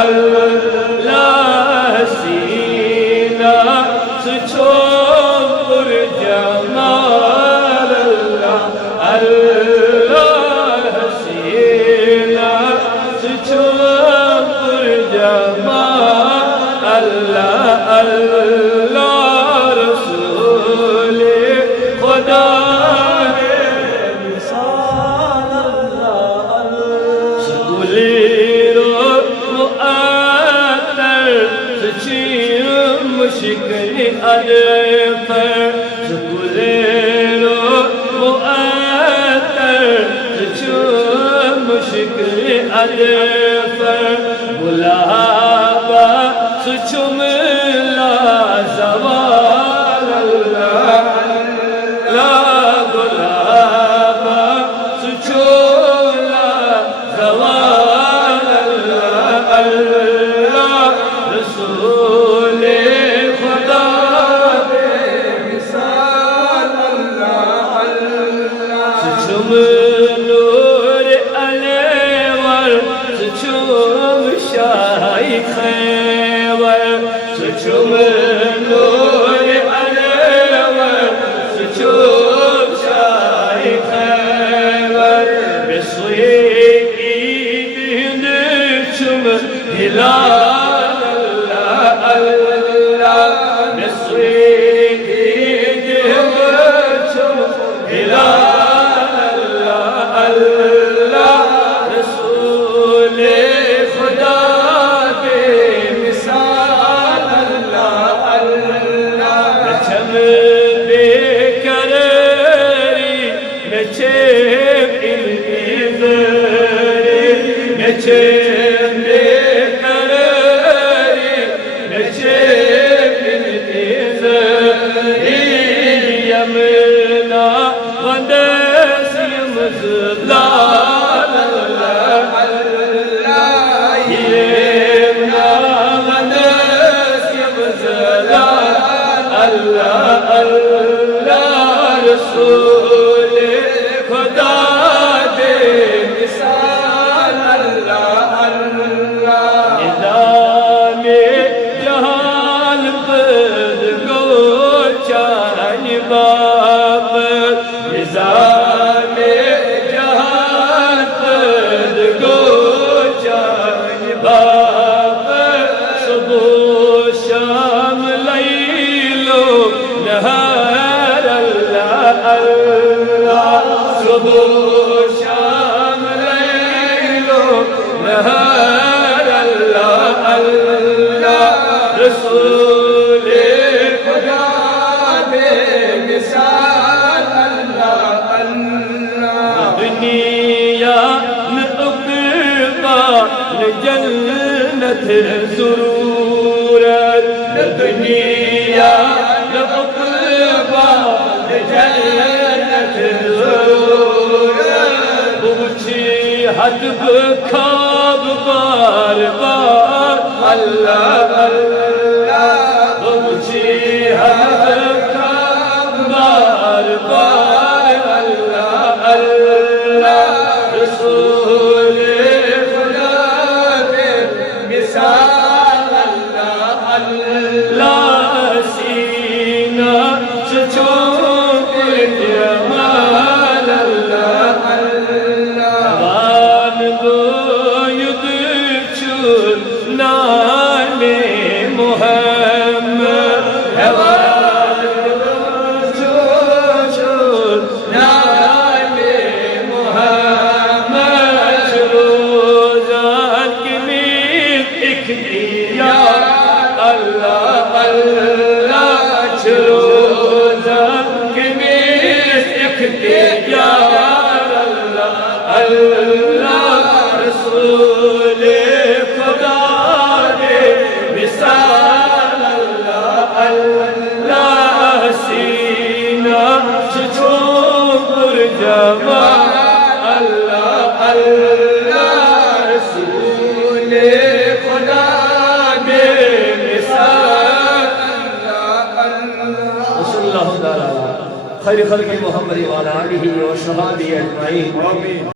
अल्लाह सीना सुछो पुर जमाल अल्लाह अल्लाह सीना सुछो पुर जमाल अल्लाह अल्लाह रसूल खुदा मुश्किल अदफर सुकुलेरो मुअत्तर तुझो मुश्किल अदफर बुलावा सुचुमला ज़वाल अल्लाह ला बुलावा सुचुमला ज़वाल अल्लाह अल्लाह रसूल नूर अलेवर सुचुम शाही खैवर सुचुम नूर अलेवर सुचुम शाही खैवर बिस्वे ईद चुम हिलाल अल्लाह अल्लाह बिस्वे ईद चुम हिलाल रसूल खुदा दे मिसाल अल्लाह अल्लाह निज़ाम जहान पर गो चान बाप निज़ाम जहान पर गो चान बाप सुबह शाम लैलो नहार अल्लाह सुबह शाम लैलो नहार अल्लाह अल्लाह रसूल खुदा बे मिसाल अल्लाह अल्लाह दुनिया में उक़बा जन्नत ज़रूरत दुनिया में उक़बा जन्नत ज़रूरत पूछी हद खाब बार बार अल्लाह अल्लाह पूछी हद खाब बार बार अल्लाह अल्लाह रसूल खुदा दे मिसाल अल्लाह अल्लाह सीना सुचो रसूल खुदा दे मिसाल अल्लाह अल्लाह सीना सुछो पुर जमाल अल्लाह अल्लाह रसूल खुदा दे मिसाल अल्लाह अल्लाह सल्लल्लाहु अलैहि खैर खल्क़ि मुहम्मद व अला आलिहि व सहाबिहि अजमईन।